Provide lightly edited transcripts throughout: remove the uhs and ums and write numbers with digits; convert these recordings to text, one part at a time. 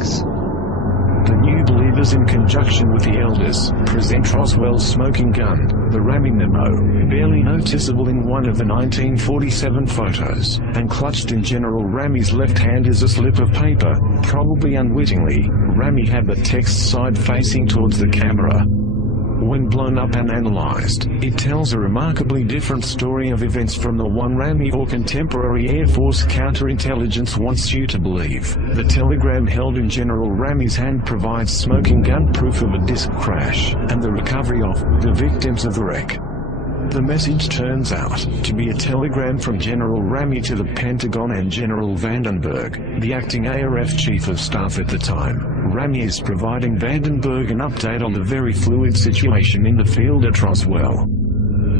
facts. The New Believers, in conjunction with the Elders, present Roswell's smoking gun, the ramming memo, barely noticeable in one of the 1947 photos, and clutched in General Rammy's left hand is a slip of paper. Probably unwittingly, Rammy had the text side facing towards the camera. When blown up and analyzed, it tells a remarkably different story of events from the one Rammy or contemporary Air Force counterintelligence wants you to believe. The telegram held in General Rammy's hand provides smoking gun proof of a disk crash, and the recovery of the victims of the wreck. The message turns out to be a telegram from General Rammy to the Pentagon and General Vandenberg, the acting ARF Chief of Staff at the time. Rammy is providing Vandenberg an update on the very fluid situation in the field at Roswell.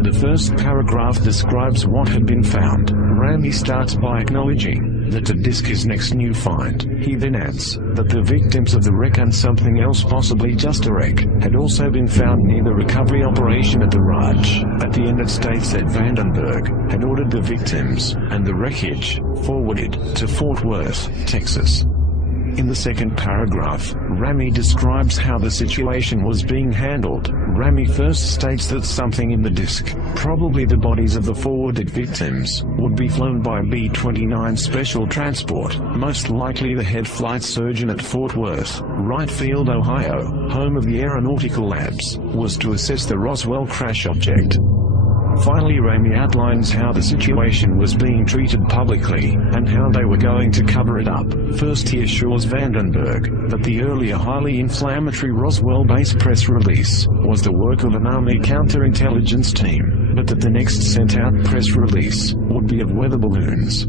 The first paragraph describes what had been found. Rammy starts by acknowledging that the disk is next new find. He then adds that the victims of the wreck and something else, possibly just a wreck, had also been found near the recovery operation at the Raj. At the end it states that Vandenberg had ordered the victims and the wreckage forwarded to Fort Worth, Texas. In the second paragraph, Rammy describes how the situation was being handled. Rammy first states that something in the disk, probably the bodies of the forwarded victims, would be flown by a B-29 special transport, most likely the head flight surgeon at Fort Worth, Wright Field, Ohio, home of the Aeronautical Labs, was to assess the Roswell crash object. Finally, Rammy outlines how the situation was being treated publicly, and how they were going to cover it up. First he assures Vandenberg that the earlier highly inflammatory Roswell-based press release was the work of an Army counterintelligence team, but that the next sent-out press release would be of weather balloons.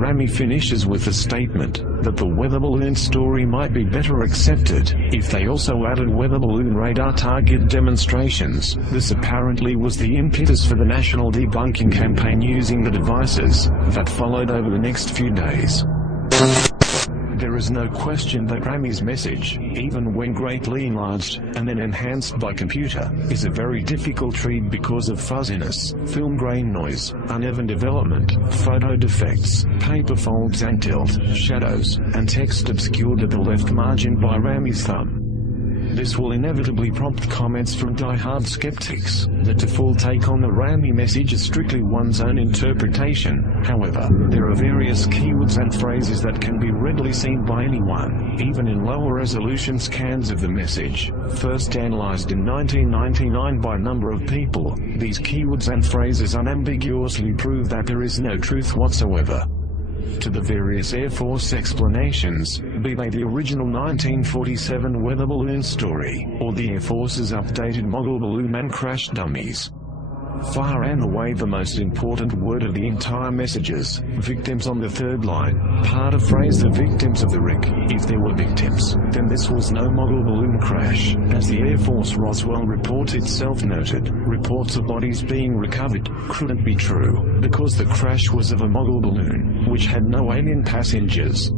Rammy finishes with a statement that the weather balloon story might be better accepted if they also added weather balloon radar target demonstrations. This apparently was the impetus for the national debunking campaign using the devices that followed over the next few days. There is no question that Rammy's message, even when greatly enlarged and then enhanced by computer, is a very difficult read because of fuzziness, film grain noise, uneven development, photo defects, paper folds and tilt, shadows, and text obscured at the left margin by Rammy's thumb. This will inevitably prompt comments from die-hard skeptics that the full take on the Rammy message is strictly one's own interpretation. However, there are various keywords and phrases that can be readily seen by anyone, even in lower resolution scans of the message. First analyzed in 1999 by a number of people, these keywords and phrases unambiguously prove that there is no truth whatsoever to the various Air Force explanations, be they the original 1947 weather balloon story, or the Air Force's updated model balloon and crash dummies. Far and away the most important word of the entire messages, victims on the third line, part of phrase the victims of the wreck. If there were victims, then this was no model balloon crash. As the Air Force Roswell report itself noted, reports of bodies being recovered couldn't be true, because the crash was of a model balloon, which had no alien passengers.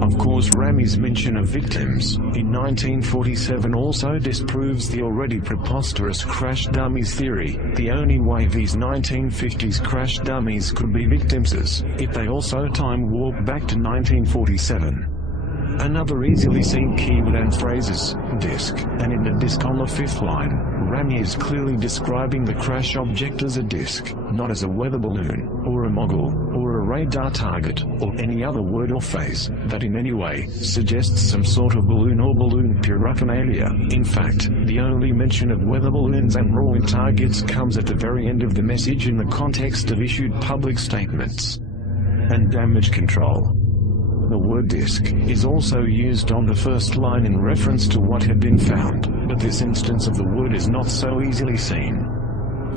Of course, Rammy's mention of victims in 1947 also disproves the already preposterous crash dummies theory. The only way these 1950s crash dummies could be victims is if they also time warp back to 1947. Another easily seen keyword and phrase is disk, and in the disk on the fifth line, Rammy is clearly describing the crash object as a disk, not as a weather balloon, or a mogul, or a radar target, or any other word or phrase that in any way suggests some sort of balloon or balloon paraphernalia. In fact, the only mention of weather balloons and rolling targets comes at the very end of the message in the context of issued public statements and damage control. The word disk is also used on the first line in reference to what had been found, but this instance of the word is not so easily seen.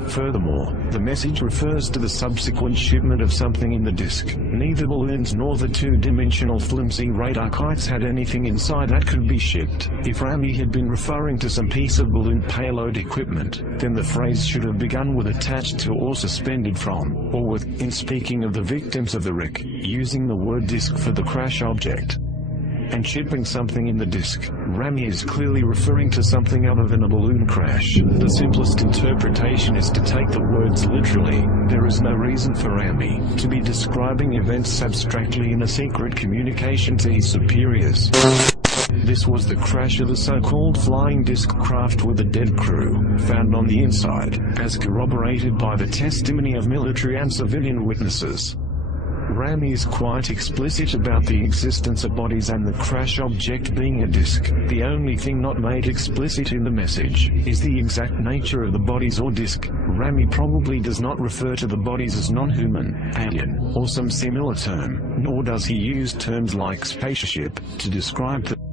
Furthermore, the message refers to the subsequent shipment of something in the disk. Neither balloons nor the two-dimensional flimsy radar kites had anything inside that could be shipped. If Rammy had been referring to some piece of balloon payload equipment, then the phrase should have begun with attached to or suspended from, or with, in speaking of the victims of the wreck, using the word disk for the crash object. and chipping something in the disk. Rami is clearly referring to something other than a balloon crash. The simplest interpretation is to take the words literally. There is no reason for Rami to be describing events abstractly in a secret communication to his superiors. This was the crash of the so-called flying disc craft with a dead crew found on the inside, as corroborated by the testimony of military and civilian witnesses. Rami is quite explicit about the existence of bodies and the crash object being a disc. The only thing not made explicit in the message is the exact nature of the bodies or disc. Rami probably does not refer to the bodies as non-human, alien, or some similar term, nor does he use terms like spaceship to describe them.